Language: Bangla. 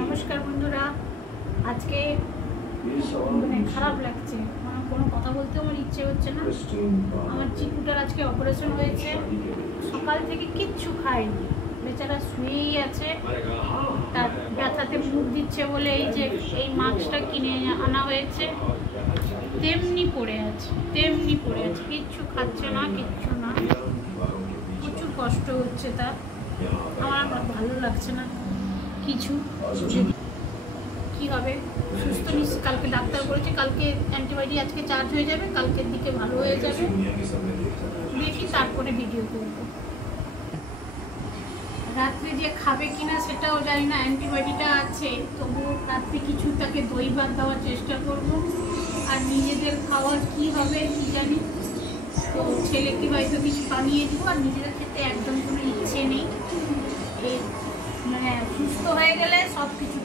নমস্কার বন্ধুরা, আজকে মানে খারাপ লাগছে, কোনো কথা বলতে আমার ইচ্ছে হচ্ছে না। আমার চিকুটার আজকে অপারেশন হয়েছে, সকাল থেকে কিচ্ছু খায়নি, বেচারা শুয়েই আছে। তার ব্যথাতে মুখ দিচ্ছে বলে এই মাস্কটা কিনে আনা হয়েছে, তেমনি পড়ে আছে, কিচ্ছু খাচ্ছে না, কিচ্ছু না, প্রচুর কষ্ট হচ্ছে তার। আমার ভালো লাগছে না কিছু। কি হবে, সুস্থ কালকে ডাক্তার বলেছে, কালকে অ্যান্টিবায়োটিক আজকে চার্জ হয়ে যাবে, কালকের দিকে ভালো হয়ে যাবে, দেখি তারপরে ভিডিও করব। রাত্রে যে খাবে কিনা সেটাও জানি না, অ্যান্টিবায়োটিকটা আছে, তবু রাত্রে কিছু তাকে দই ভাত দেওয়ার চেষ্টা করব। আর নিজেদের খাওয়ার কি হবে কি জানি, তো ছেলেকে হয়তো কিছু বানিয়ে দিব, আর নিজেদের খেতে একদম কোনো ইচ্ছে নেই। মানে সুস্থ হয়ে গেলে সব কিছু